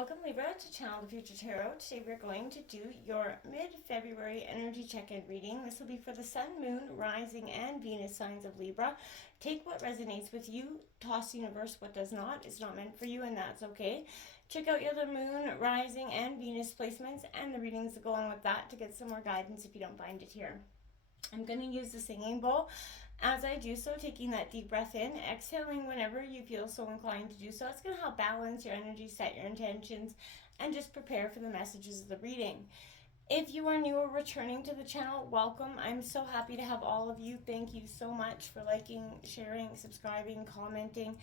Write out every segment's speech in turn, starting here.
Welcome Libra to Channel the Future Tarot. Today we're going to do your mid-February energy check-in reading. This will be for the Sun, Moon, Rising, and Venus signs of Libra. Take what resonates with you, toss the universe what does not. It's not meant for you, and that's okay. Check out your other Moon, Rising, and Venus placements and the readings that go on with that to get some more guidance if you don't find it here. I'm going to use the singing bowl. As I do so, taking that deep breath in, exhaling whenever you feel so inclined to do so. It's going to help balance your energy, set your intentions, and just prepare for the messages of the reading. If you are new or returning to the channel, welcome. I'm so happy to have all of you. Thank you so much for liking, sharing, subscribing, commenting.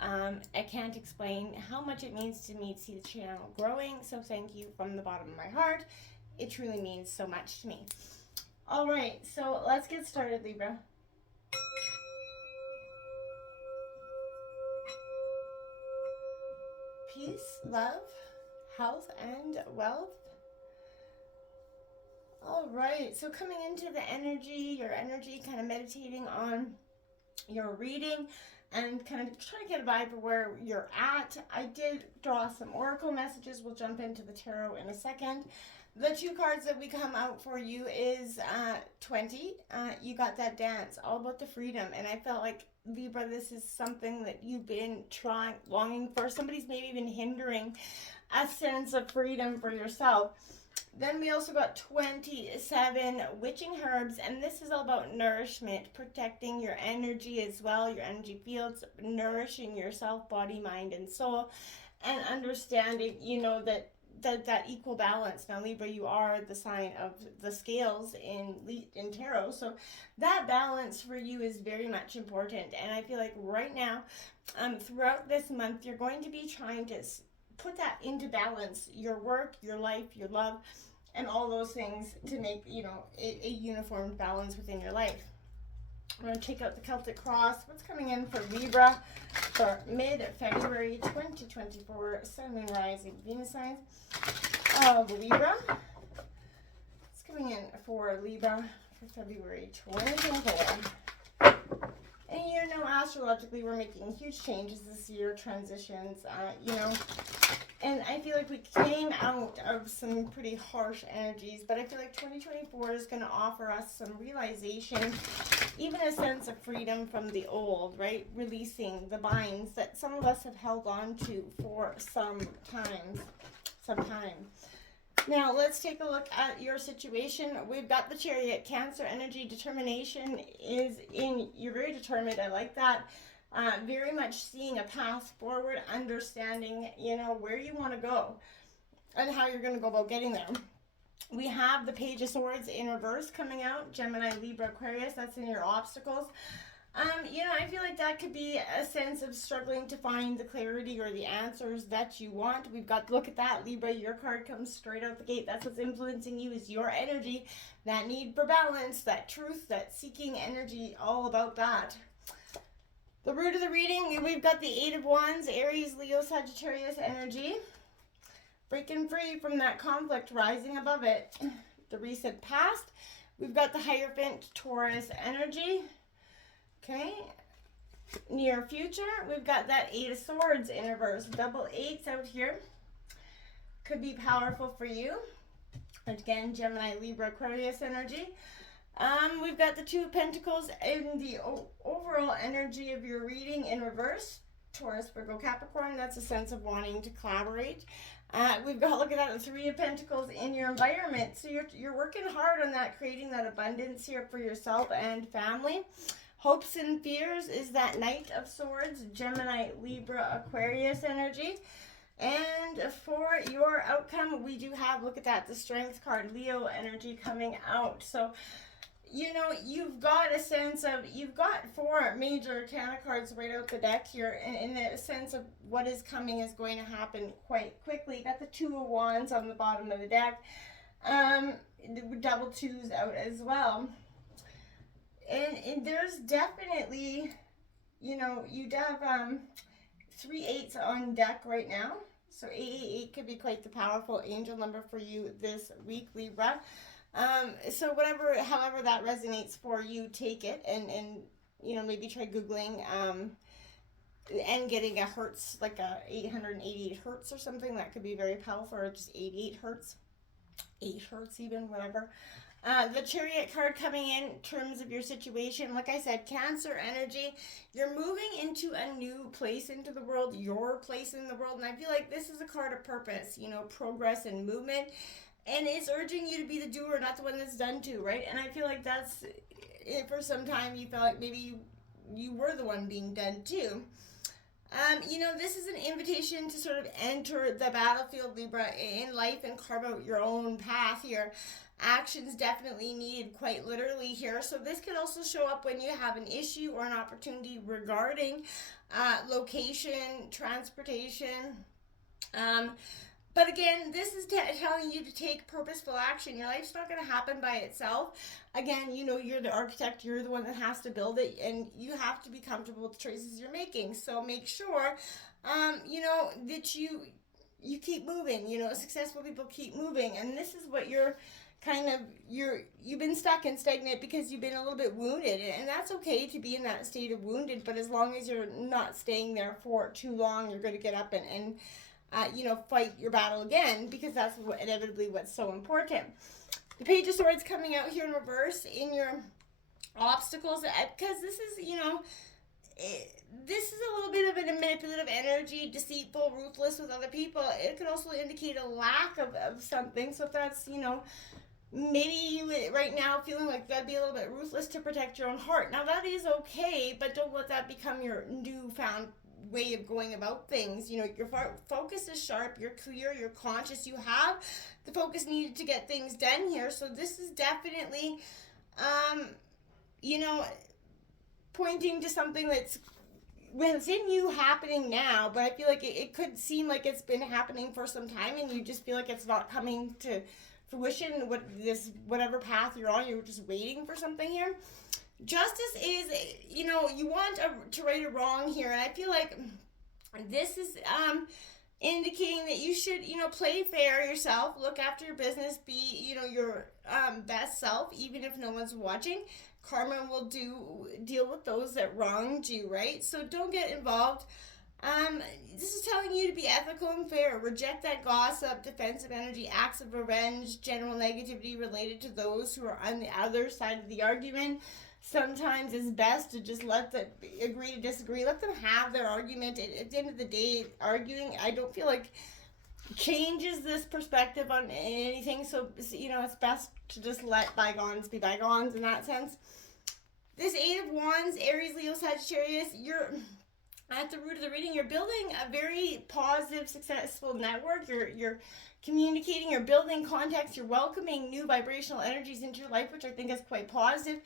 I can't explain how much it means to me to see the channel growing, so thank you from the bottom of my heart. It truly means so much to me. All right, so let's get started, Libra. Peace, love, health, and wealth. All right, so coming into the energy, your energy, kind of meditating on your reading and kind of trying to get a vibe of where you're at. I did draw some oracle messages. We'll jump into the tarot in a second. The two cards that we come out for you is 20. You got that dance, all about the freedom. And I felt like, Libra, this is something that you've been trying, longing for. Somebody's maybe been hindering a sense of freedom for yourself. Then we also got 27, witching herbs, and this is all about nourishment, protecting your energy as well, your energy fields, nourishing yourself, body, mind, and soul, and understanding, that equal balance. Now, Libra, you are the sign of the scales in tarot, so that balance for you is very much important. And I feel like right now, throughout this month, you're going to be trying to put that into balance, your work, your life, your love, and all those things to make, a uniform balance within your life. I'm going to check out the Celtic Cross. What's coming in for Libra for mid-February 2024, Sun, Moon, Rising, Venus signs of Libra. It's coming in for Libra for February 2024. And astrologically, we're making huge changes this year, transitions, and I feel like we came out of some pretty harsh energies, but I feel like 2024 is going to offer us some realization, even a sense of freedom from the old, right? Releasing the binds that some of us have held on to for some time. Now, let's take a look at your situation. We've got the Chariot, Cancer energy. Determination is in. You're very determined. I like that. Very much seeing a path forward, understanding, where you want to go and how you're going to go about getting there. We have the Page of Swords in reverse coming out. Gemini, Libra, Aquarius. That's in your obstacles. I feel like that could be a sense of struggling to find the clarity or the answers that you want. We've got, look at that, Libra, your card comes straight out the gate. That's what's influencing you, is your energy, that need for balance, that truth, that seeking energy, all about that. The root of the reading, we've got the Eight of Wands, Aries, Leo, Sagittarius energy. Breaking free from that conflict, rising above it. The recent past, we've got the Hierophant, Taurus energy. Okay, near future, we've got that Eight of Swords in reverse. Double eights out here. Could be powerful for you. Again, Gemini, Libra, Aquarius energy. We've got the Two of Pentacles in the overall energy of your reading in reverse. Taurus, Virgo, Capricorn. That's a sense of wanting to collaborate. We've got, look at that, the Three of Pentacles in your environment. So you're working hard on that, creating that abundance here for yourself and family. Hopes and fears is that Knight of Swords, Gemini, Libra, Aquarius energy. And for your outcome, we do have, look at that, the Strength card, Leo energy coming out. So, you've got a sense of, you've got four major arcana cards right out the deck here, and in a sense of what is coming is going to happen quite quickly. Got the Two of Wands on the bottom of the deck. Double twos out as well. And there's definitely, you'd have 3 eights on deck right now. So 888 could be quite the powerful angel number for you this week, Libra. So however that resonates for you, take it and maybe try Googling and getting a hertz, like a 888 hertz or something, that could be very powerful, or just 88 hertz, 8 hertz even, whatever. The Chariot card coming in terms of your situation, like I said, Cancer energy. You're moving into a new place into the world, your place in the world, and I feel like this is a card of purpose, progress and movement, and it's urging you to be the doer, not the one that's done to, right? And I feel like that's it. For some time you felt like maybe you were the one being done to. This is an invitation to sort of enter the battlefield, Libra, in life and carve out your own path here. Actions definitely needed, quite literally here. So this could also show up when you have an issue or an opportunity regarding location, transportation. But again, this is telling you to take purposeful action. Your life's not going to happen by itself. Again, you're the architect. You're the one that has to build it, and you have to be comfortable with the choices you're making. So make sure, that you keep moving. Successful people keep moving, and this is what you've been stuck and stagnant because you've been a little bit wounded, and that's okay to be in that state of wounded. But as long as you're not staying there for too long, you're going to get up and fight your battle again, because that's inevitably what's so important. The Page of Swords coming out here in reverse in your obstacles, because this is, this is a little bit of a manipulative energy, deceitful, ruthless with other people. It could also indicate a lack of something. So if that's, maybe you right now feeling like you gotta be a little bit ruthless to protect your own heart. Now that is okay, but don't let that become your newfound way of going about things. Your focus is sharp, you're clear, you're conscious, you have the focus needed to get things done here. So this is definitely pointing to something that's within you happening now, but I feel like it could seem like it's been happening for some time and you just feel like it's not coming to fruition. Whatever path you're on, you're just waiting for something here. Justice is, you want to right a wrong here, and I feel like this is indicating that you should, play fair yourself, look after your business, be, your best self, even if no one's watching. Karma will deal with those that wronged you, right? So don't get involved. This is telling you to be ethical and fair. Reject that gossip, defensive energy, acts of revenge, general negativity related to those who are on the other side of the argument. Sometimes it's best to just agree to disagree. Let them have their argument. At the end of the day, arguing, I don't feel like changes this perspective on anything. So, it's best to just let bygones be bygones in that sense. This Eight of Wands, Aries, Leo, Sagittarius, you're at the root of the reading. You're building a very positive, successful network. You're communicating, you're building contacts, you're welcoming new vibrational energies into your life, which I think is quite positive.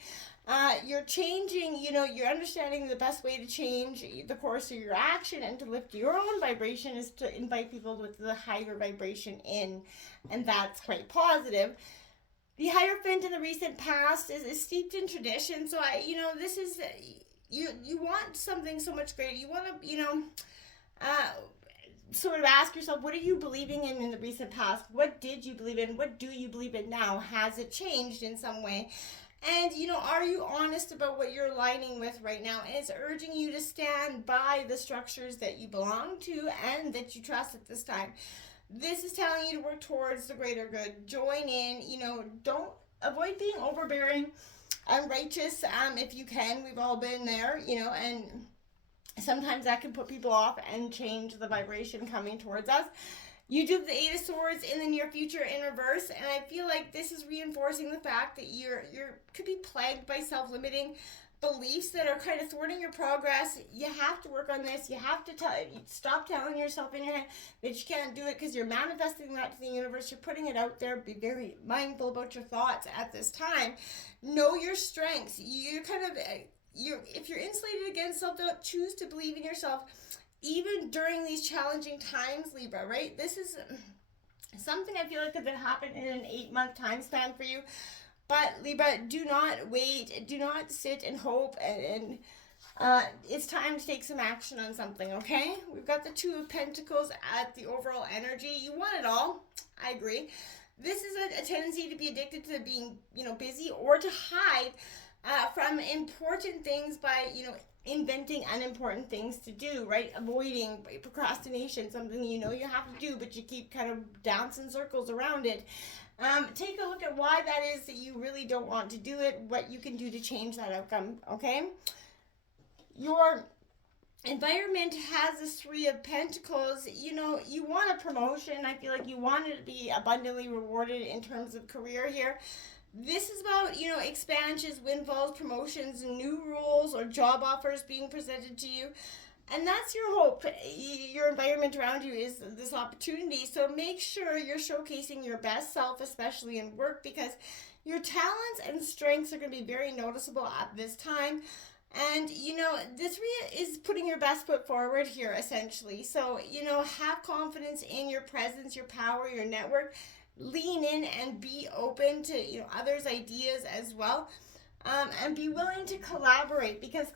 You're changing, you're understanding the best way to change the course of your action and to lift your own vibration is to invite people with the higher vibration in, and that's quite positive. The Hierophant in the recent past is steeped in tradition, so this is, you want something so much greater. You want to, sort of ask yourself, what are you believing in the recent past? What did you believe in? What do you believe in now? Has it changed in some way? And, are you honest about what you're aligning with right now? And it's urging you to stand by the structures that you belong to and that you trust at this time. This is telling you to work towards the greater good. Join in, don't avoid being overbearing and righteous if you can. We've all been there, and sometimes that can put people off and change the vibration coming towards us. You do have the Eight of Swords in the near future in reverse, and I feel like this is reinforcing the fact that you're could be plagued by self-limiting beliefs that are kind of thwarting your progress. You have to work on this. You have to stop telling yourself in your head that you can't do it, because you're manifesting that to the universe. You're putting it out there. Be very mindful about your thoughts at this time. Know your strengths. If you're insulated against self-doubt, choose to believe in yourself even during these challenging times, Libra, right? This is something I feel like could happen in an 8-month time span for you. But Libra, do not wait. Do not sit and hope. And it's time to take some action on something, okay? We've got the Two of Pentacles at the overall energy. You want it all. I agree. This is a tendency to be addicted to being, busy or to hide from important things by, inventing unimportant things to do, right? Avoiding procrastination, something you know you have to do, but you keep kind of dancing circles around it. Take a look at why that is that you really don't want to do it, what you can do to change that outcome, okay? Your environment has this Three of Pentacles. You want a promotion. I feel like you want it to be abundantly rewarded in terms of career here. This is about, expansions, windfalls, promotions, new roles or job offers being presented to you. And that's your hope. Your environment around you is this opportunity. So make sure you're showcasing your best self, especially in work, because your talents and strengths are going to be very noticeable at this time. And, the three is putting your best foot forward here, essentially. So, have confidence in your presence, your power, your network. Lean in and be open to, others' ideas as well. And be willing to collaborate, because,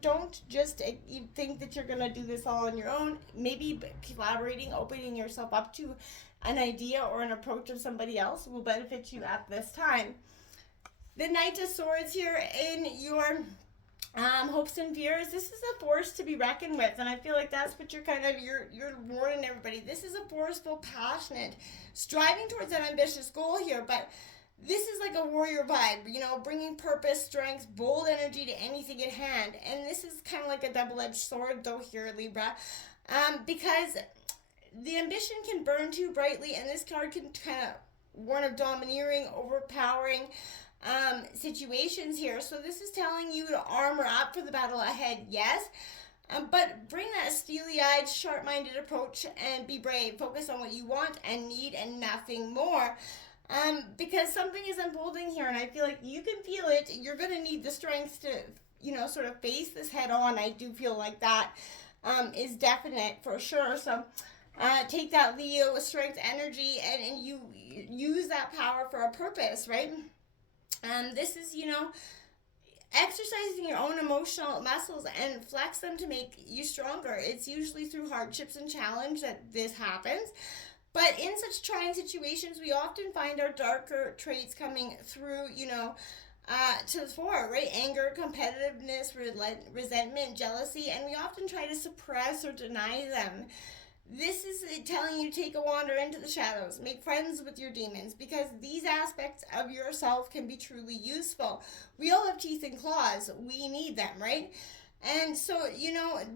don't just think that you're going to do this all on your own. Maybe collaborating, opening yourself up to an idea or an approach of somebody else will benefit you at this time. The Knight of Swords here in your hopes and fears. This is a force to be reckoned with, and I feel like that's what you're warning everybody. This is a forceful, passionate, striving towards an ambitious goal here, but this is like a warrior vibe, bringing purpose, strength, bold energy to anything at hand. And this is kind of like a double-edged sword, though, here, Libra, because the ambition can burn too brightly, and this card can kind of warn of domineering, overpowering situations here. So this is telling you to armor up for the battle ahead, yes, but bring that steely-eyed, sharp-minded approach and be brave. Focus on what you want and need and nothing more. Because something is unfolding here, and I feel like you can feel it. You're going to need the strength to, sort of face this head on. I do feel like that is definite for sure. So take that Leo strength energy and you use that power for a purpose, right? This is, exercising your own emotional muscles and flex them to make you stronger. It's usually through hardships and challenge that this happens. But in such trying situations, we often find our darker traits coming through, to the fore, right? Anger, competitiveness, resentment, jealousy, and we often try to suppress or deny them. This is telling you to take a wander into the shadows, make friends with your demons, because these aspects of yourself can be truly useful. We all have teeth and claws. We need them, right? And so,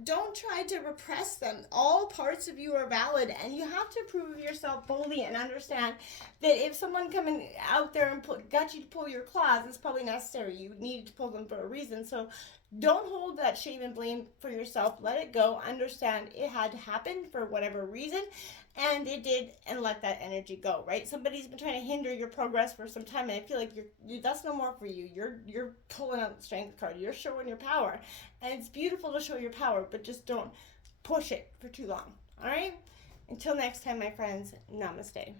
don't try to repress them. All parts of you are valid, and you have to prove yourself boldly and understand that if someone coming out there and got you to pull your claws, it's probably necessary. You needed to pull them for a reason. So don't hold that shame and blame for yourself. Let it go. Understand it had to happen for whatever reason, and it did, and let that energy go, right? Somebody's been trying to hinder your progress for some time, and I feel like that's no more for you. You're pulling out the strength card. You're showing your power, and it's beautiful to show your power, but just don't push it for too long, all right? Until next time, my friends, namaste.